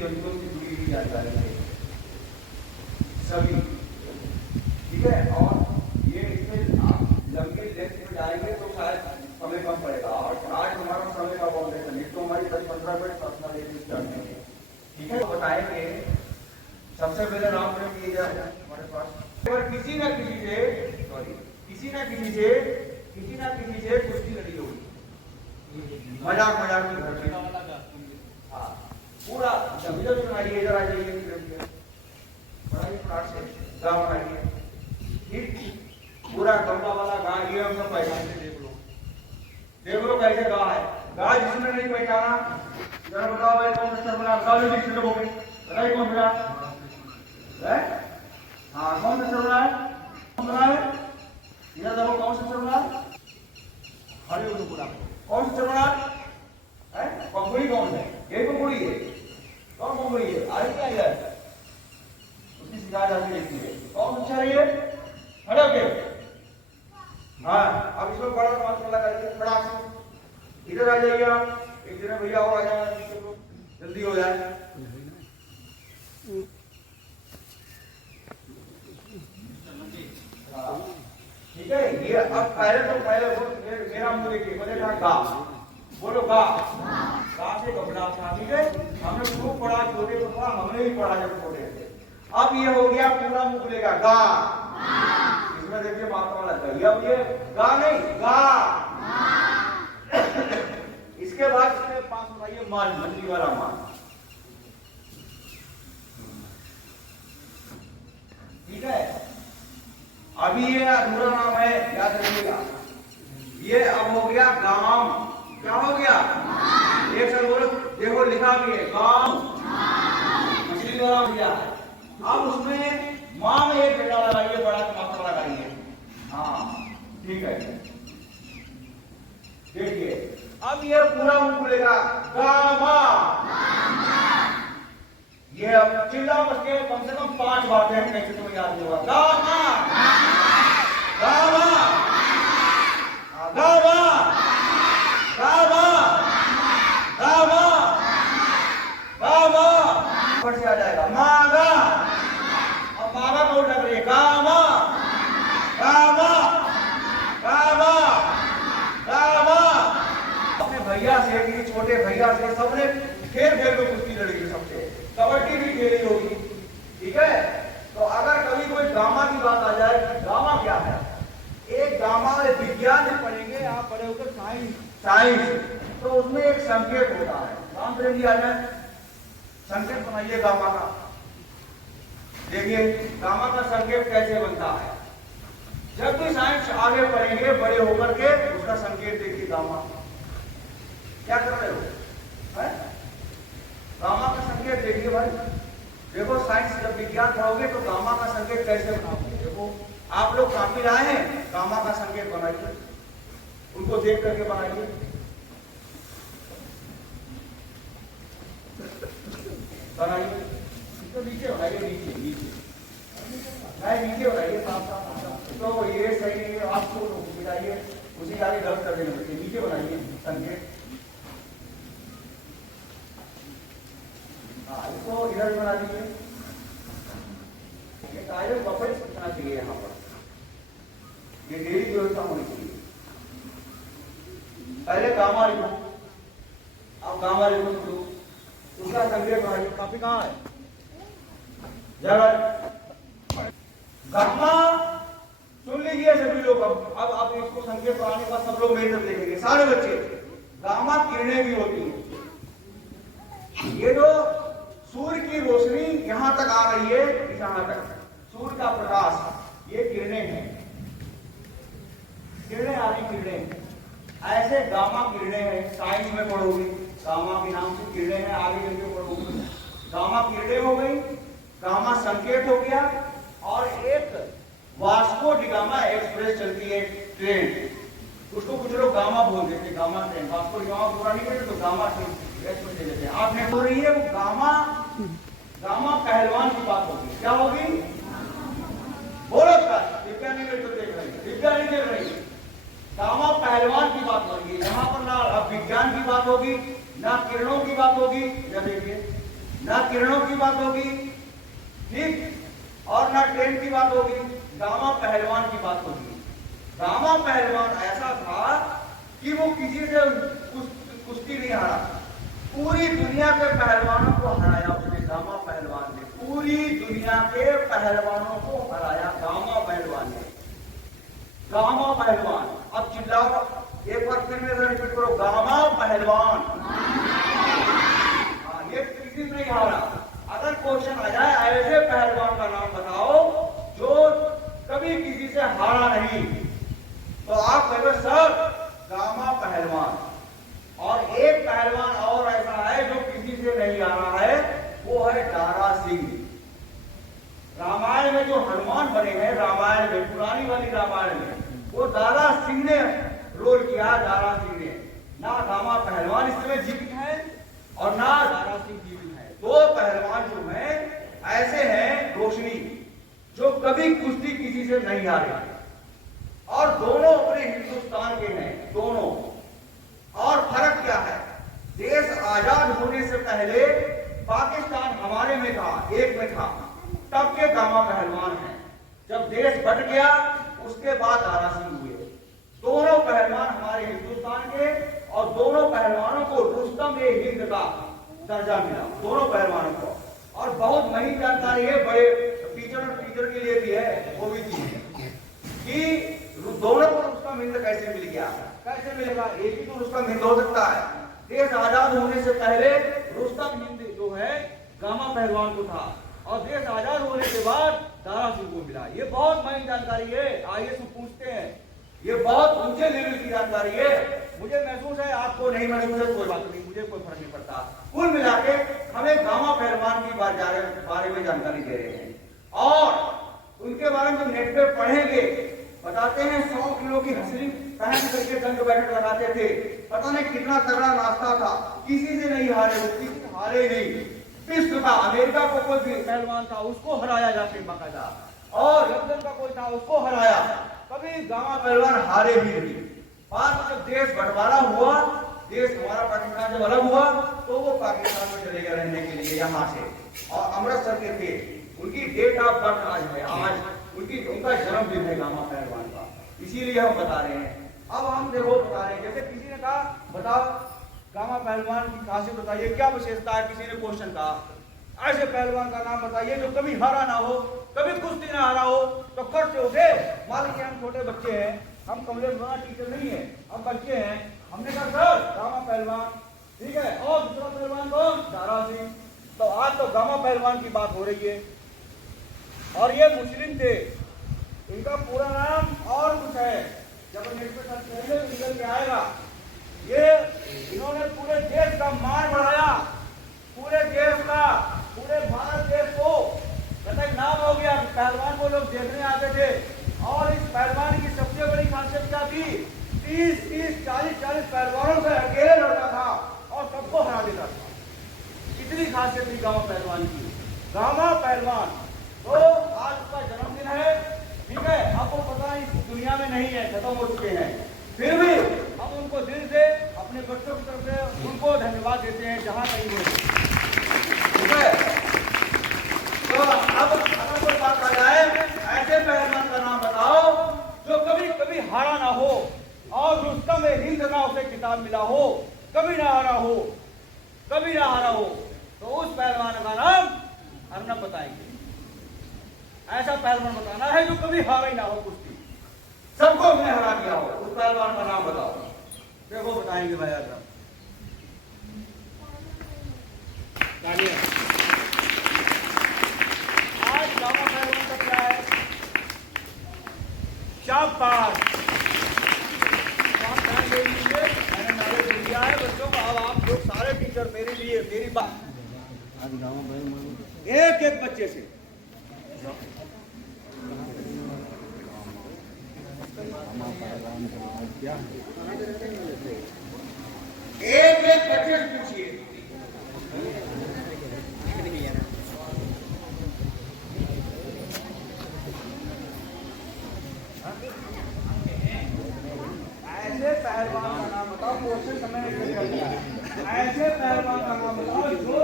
व्यंजनों से जुड़ी हुई जानकारी है सभी, ठीक है। और ये इसमें आप लंबे लेंथ में जाएंगे तो शायद समय कम पड़ेगा, और आज हमारा समय का बहुत है, नहीं तो हमारी 10-15 मिनट अपना लेकर स्टार्ट करेंगे, ठीक है। तो बताएंगे सबसे पहले राउंड में किए जाए हमारे पास, और किसी ना किसी से कुश्ती लड़ी होगी, मजाक में घर में, हाँ पूरा इधर सुनाइए, इधर आ जाइए, बड़ा ही प्लाट से गाँव बनाइए, ठीक, पूरा गमला वाला गाय, ये हम सब पहचानते, देख लो कैसे गाय है, गाय जिसने नहीं पहचाना जरा बताओ भाई कौन सा बना, गाय भी शुरू हो गई, बताइए कौन बना है, हाँ कौन सा बना है, कौन बना है, इधर देखो कौन सा बना है, हरी उड़ूड़ा, कौन सा बना है, पंगुड़ी कौन है, ये पंगुड़ी है, कौन पंगुड़ी है, आई क्या इधर उसकी शिकायत आती रहती है, कौन अच्छा रही है, हटो के, हाँ अब इसमें बड़ा मात्रा लगाइए, बड़ा इधर आ जाइए आप, एक दिन भैया और आ जाए, जल्दी हो जाए, ठीक है। ये अब पहले मेरा मुंह देखिए, बोले था गा, बोलो गा, गा से कपड़ा था, ठीक है। हमने खूब पढ़ा, छोटे तो पढ़ा, हमने भी पढ़ा जब छोटे थे। अब ये हो गया पूरा मुंह खुलेगा गा, इसमें देखिए मात्रा वाला चाहिए, अब ये गा नहीं गा, इसके बाद इसके पास बताइए मान, मंडी वाला मान, ठीक है। अभी ये अधूरा नाम है, याद रखिएगा, ये अब हो गया गांव, क्या हो गया, एक साल बोलो, देखो लिखा भी है गांव, मछली वाला हो गया है। अब उसमें मां में एक बेटा लगाइए, बड़ा मात्रा लगाइए, हाँ ठीक है, देखिए अब ये पूरा मुंह खुलेगा गामा, ये अब चिल्ला बस के कम से कम 5 बातें हैं, कैसे तुम्हें याद नहीं होगा, gamma gamma gamma gamma gamma gamma, फट से आ जाएगा मागा, अब मागा को उठा करिए गामा गामा गामा गामा। अपने भैया से, किसी छोटे भैया से सबने खेल में कुश्ती लड़ी, सबसे कबड्डी भी खेली होगी, ठीक है। तो अगर कभी कोई गामा की बात आ जाए, गामा क्या है, एक गामा विज्ञान में पढ़ेंगे आप, पढ़े होकर साइंस, तो उसमें एक संकेत होता है, नाम प्रेम आ जाए, संकेत बनाइए गामा का, देखिए गामा का संकेत कैसे बनता है, जब भी साइंस आगे पढ़ेंगे बड़े होकर के, उसका संकेत देखिए गामा, क्या कर रहे हो, है? गामा का संकेत देखिए भाई, देखो साइंस जब विज्ञान पढ़ोगे तो गामा का संकेत कैसे बनाओगे, देखो आप लोग काफी लाए हैं, गामा का संकेत बनाइए, उनको देख करके बनाइए, तो नीचे बनाइए, नीचे बनाइए साफ, तो ये सही नहीं है, आपको मिलाइए, उसी आगे गलत कर देंगे, नीचे बनाइए संकेत, हाँ इसको इधर बना दीजिए, कायम बफर कितना चाहिए यहाँ पर, ये डेली व्यवस्था होनी चाहिए, पहले गामा लिखो, अब गामा लिखो शुरू, उसका संकेत बनाइए, काफी कहाँ है जगह, गामा सुन लीजिए सभी लोग, अब आप इसको संकेत बनाने का सब लोग मेरी तरफ देखेंगे, सारे बच्चे, गामा किरणें भी होती हैं, ये जो सूर्य की रोशनी यहां तक आ रही है, यहां तक सूर्य का प्रकाश, ये किरणें हैं, किरणें आदि किरणें, ऐसे गामा किरणें हैं, साइंस में पढ़ोगे गामा के नाम से किरणें हैं, आगे चलके पढ़ोगे, गामा किरणें हो गई, गामा संकेत हो गया, और एक वास्को डी गामा एक्सप्रेस चलती है ट्रेन, उसको कुछ लोग गामा बोल देते हैं, gamma train, Vasco D gamma पूरा नहीं कहते तो गामा ट्रेन एक्सप्रेस दे देते हैं, आपने हो रही है वो गामा, गामा पहलवान की बात होगी, क्या होगी बोलो सर, दिव्या नहीं तो देख रही, दिव्या नहीं देख रही, गामा पहलवान की बात होगी, यहाँ पर ना विज्ञान की बात होगी, ना किरणों की बात होगी, या देखिए ना किरणों की बात होगी, ठीक, और ना ट्रेन की बात होगी, गामा पहलवान की बात होगी। गामा पहलवान ऐसा था कि वो किसी से कुश्ती नहीं हारा, पूरी दुनिया के पहलवानों को हराया उसने। गामा पहलवान ने पूरी दुनिया के पहलवानों को हराया, गामा पहलवान ने। गामा पहलवान, अब चिल्लाओ एक बार फिर मेरे रिपीट करो, गामा पहलवान। हाँ, ये किसी से नहीं हारा। अगर क्वेश्चन आ जाए ऐसे पहलवान का नाम बताओ जो कभी किसी से हारा नहीं, तो आप कहोगे सर गामा पहलवान। और एक पहलवान और ऐसा है जो किसी से नहीं हारा है, वो है दारा सिंह। रामायण में जो हनुमान बने हैं, रामायण में, पुरानी वाली रामायण में, वो दारा सिंह ने रोल किया। दारा सिंह ने, ना गामा पहलवान इस समय जीवित है और ना दारा सिंह जीवित है। दो पहलवान जो हैं ऐसे हैं रोशनी, जो कभी कुश्ती किसी से नहीं हारे, और दोनों अपने हिंदुस्तान के हैं दोनों। और फर्क क्या है, देश आजाद होने से पहले पाकिस्तान हमारे में था, एक में था, तब के गामा पहलवान हैं। जब देश बट गया उसके बाद दारा सिंह हुए। दोनों पहलवान हमारे हिंदुस्तान के, और दोनों पहलवानों को रुस्तम-ए-हिंद का दर्जा मिला, दोनों पहलवानों को। और बहुत नई जानकारी है, बड़े टीचर के लिए भी है, वो भी चीज कि दोनों को रुस्तम-हिंद कैसे मिल गया, कैसे मिलेगा, एक ही तो रुस्तम-हिंद हो सकता है। देश आजाद होने से पहले रुस्तम-हिंद जो है गामा पहलवान को था, और देश आजाद होने के बाद दारा सिंह को मिला। ये बहुत नई जानकारी है, आइए से पूछते हैं, ये बहुत ऊंचे लेवल की जानकारी है। मुझे महसूस है, आपको नहीं महसूस है, कोई बात नहीं, मुझे कोई फर्क नहीं पड़ता। कुल मिला के हमें गामा पहलवान की बारे में जानकारी दे रहे हैं, और उनके बारे में जो नेट पे पढ़ेंगे, बताते हैं 100 किलो की हसरी पहन करके दंड बैठक लगाते थे, पता नहीं कितना तगड़ा नाश्ता था, किसी से नहीं हारे, किसी से हारे नहीं। विश्व का, अमेरिका को कोई पहलवान था, उसको हराया जाके बाकायदा, और लंदन का कोई था, उसको हराया, कभी गामा पहलवान हारे भी नहीं। बाद में जब देश बंटवारा हुआ, देश हमारा पाकिस्तान जब अलग हुआ, तो वो पाकिस्तान में चले गए रहने के लिए यहाँ से, और अमृतसर के थे। उनकी डेट ऑफ बर्थ आज है, आज उनका जन्मदिन है गामा पहलवान का, इसीलिए हम बता रहे हैं। अब हम देखो बता रहे हैं, जैसे किसी ने कहा बताओ गामा पहलवान की खासियत बताइए, क्या विशेषता है, किसी ने क्वेश्चन कहा ऐसे पहलवान का नाम बताइए जो कभी हारा ना हो, कभी कुश्ती ना हारा हो, तो खर्च उठे। मान लीजिए हम छोटे बच्चे हैं, हम कमलेश बड़ा टीचर नहीं है, हम बच्चे हैं, हमने कहा सर गामा पहलवान, ठीक है, और दूसरा पहलवान कौन, दारा सिंह। तो आज तो गामा पहलवान की बात हो रही है, और ये मुस्लिम थे, इनका पूरा नाम और कुछ है, जब नेट पे सर्च करेंगे निकल के आएगा। ये इन्होंने पूरे देश का मान बढ़ाया, पूरे देश का, पूरे भारत देश को मतलब नाम हो गया। पहलवान को लोग देखने आते थे, और इस पहलवान की सबसे बड़ी खासियत क्या थी, 30-30, 40-40 पहलवानों से अकेले लड़ता था और सबको हरा देता था। कितनी खासियत थी गामा पहलवान की। गामा पहलवान तो आज उसका जन्मदिन है, ठीक है, आपको पता है इस दुनिया में नहीं है, खत्म हो चुके हैं, फिर भी हम उनको दिल से, अपने बच्चों की तरफ से उनको धन्यवाद देते हैं जहां कहीं हुए, ठीक है। तो अब अगर कोई बात आ जाए, ऐसे पहलवान का नाम बताओ जो कभी कभी हारा ना हो, और रुस्तम-ए-हिंद का उसे खिताब मिला हो, कभी ना हारा हो, कभी ना हारा हो, तो उस पहलवान का नाम अर्नब बताएंगे। ऐसा पहलवान बताना है जो कभी हारा ही ना हो कुश्ती, सबको हमने हरा दिया हो, उस पहलवान का नाम बताओ। देखो बताएंगे भाई अर्नब। आज गामा पहलवान का क्या है, शाबाश, मैंने नारे दे दिया है बच्चों को। अब आप लोग सारे टीचर मेरे लिए, मेरी बात एक एक बच्चे से एक एक बच्चे से पूछिए। ऐसे पहलवान का नाम बताओ, क्वेश्चन समय ऐसे पहलवान का नाम बताओ जो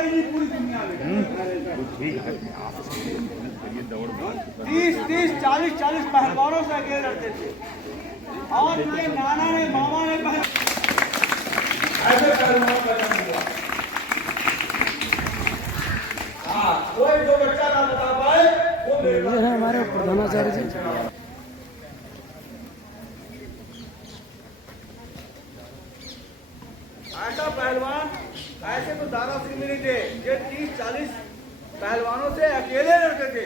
ही नहीं पूरी दुनिया में। ठीक है, आप ये दौड़ 30-40 पहलवानों से अकेले लड़ते थे और नहीं नाना ने मामा ने ऐसे पहलवानों का जन्म हुआ। हाँ, कोई जो बच्चा ना बता पाए वो मेरे ये है हमारे प्रधानाचार्य जी। ऐसा पहलवान ऐसे तो दारा सिंह में नहीं थे, ये 30-40 पहलवानों से अकेले लड़ते थे।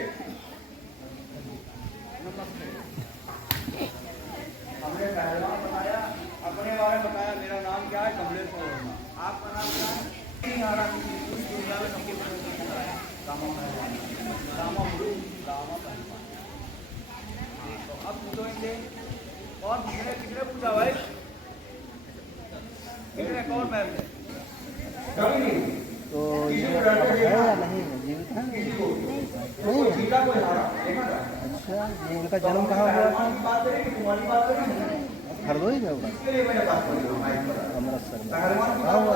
हमने पहलवान बताया, अपने बारे में बताया, मेरा नाम क्या है, कमलेश वर्मा। आपका नाम क्या है? नहीं आ रहा, पूरी दुनिया में सबके रामा पहलवान, रामा पहलवान। तो अब पूछो इनसे कौन किसने पूछा भाई, कितने कौन मैम ने? तो ये है या नहीं है, जीवित है नहीं है। अच्छा, ये इनका जन्म कहाँ हुआ था? हरदोई में हुआ, अमृतसर में। कहाँ हुआ?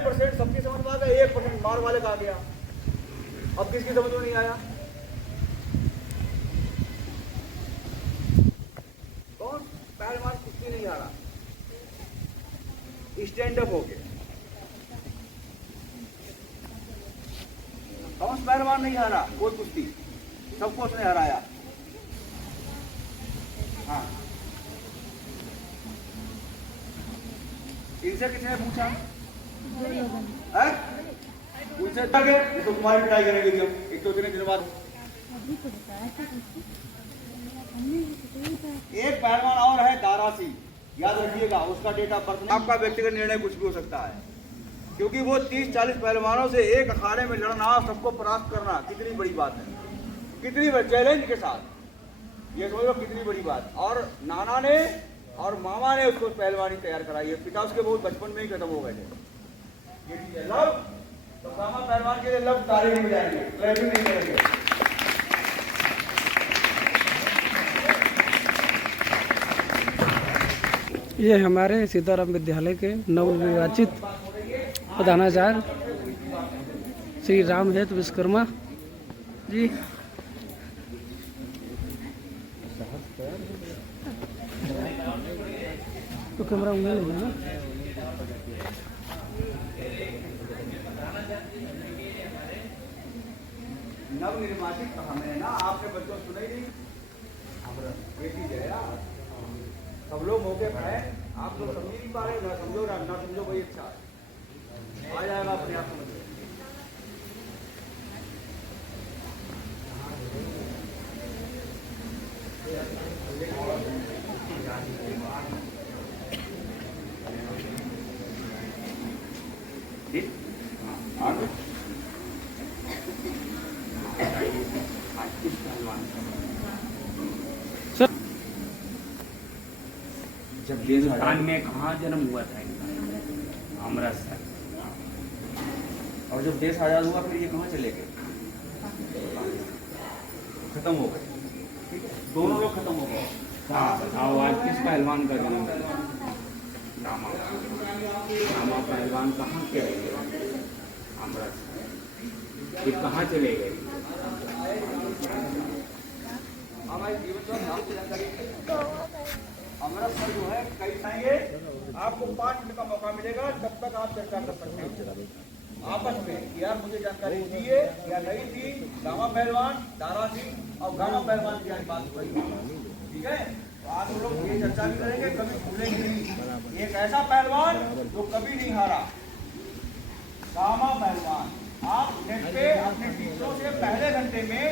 %, सबकी समझ में आ गया, 1% मार वाले का आ गया। अब किसकी समझ में नहीं आया? कौन पहलवान कुश्ती नहीं आ रहा, स्टैंड अप हो गए। कौन पहलवान नहीं हारा कोई कुश्ती, सबको उसने हराया। हाँ, इनसे किसने पूछा? उनसे ये तो तुम्हारी पिटाई करेंगे हम एक तो दिन बाद। एक पहलवान और है दारासी, याद रखिएगा, उसका डेट ऑफ बर्थ। आपका व्यक्तिगत निर्णय कुछ भी हो सकता है, क्योंकि वो 30-40 पहलवानों से एक अखाड़े में लड़ना, सबको परास्त करना कितनी बड़ी बात है, कितनी चैलेंज के साथ, ये समझो कितनी बड़ी बात। और नाना ने और मामा ने उसको पहलवानी तैयार कराई है, पिता उसके बहुत बचपन में ही खत्म हो गए थे। ये चीज है लव, तो मामा पहलवान के लिए लव ताली नहीं बजाएंगे, क्लैपिंग नहीं करेंगे। ये हमारे सीताराम विद्यालय के नवनिर्वाचित प्रधानाचार्य श्री राम हेत विश्वकर्मा जी। तो कैमरा उंगली नहीं है ना? नवनिर्वाचित कहा मैंने ना, आपने बच्चों सुना ही नहीं। ये चीज है यार, सब लोग मौके पर है, आप लोग समझ नहीं पा रहे, ना समझो ना समझो, वही अच्छा है, आ जाएगा अपने आप समझ। जब हिंदुस्तान में कहाँ जन्म हुआ था इनका? अमृतसर। और जब देश आजाद हुआ फिर ये कहाँ चले गए? खत्म हो गए, दोनों लोग खत्म हो गए। हाँ बताओ, आज किस पहलवान का जन्म हुआ? रामा पहलवान कहाँ के रहे? अमृतसर। फिर कहाँ चले गए? हमारे जीवन का नाम से जानकारी, अमृतसर जो है कई आएंगे, आपको 5 मिनट का मौका मिलेगा, तब तक आप चर्चा कर सकते हैं आपस में, यार मुझे जानकारी दी है या नहीं दी। गामा पहलवान, दारा सिंह और गामा पहलवान की आज बात हुई, ठीक है? तो आज हम लोग ये चर्चा भी करेंगे, कभी भूलेंगे नहीं। एक ऐसा पहलवान जो कभी नहीं हारा, गामा पहलवान। आप नेट पे अपने टीचरों से पहले घंटे में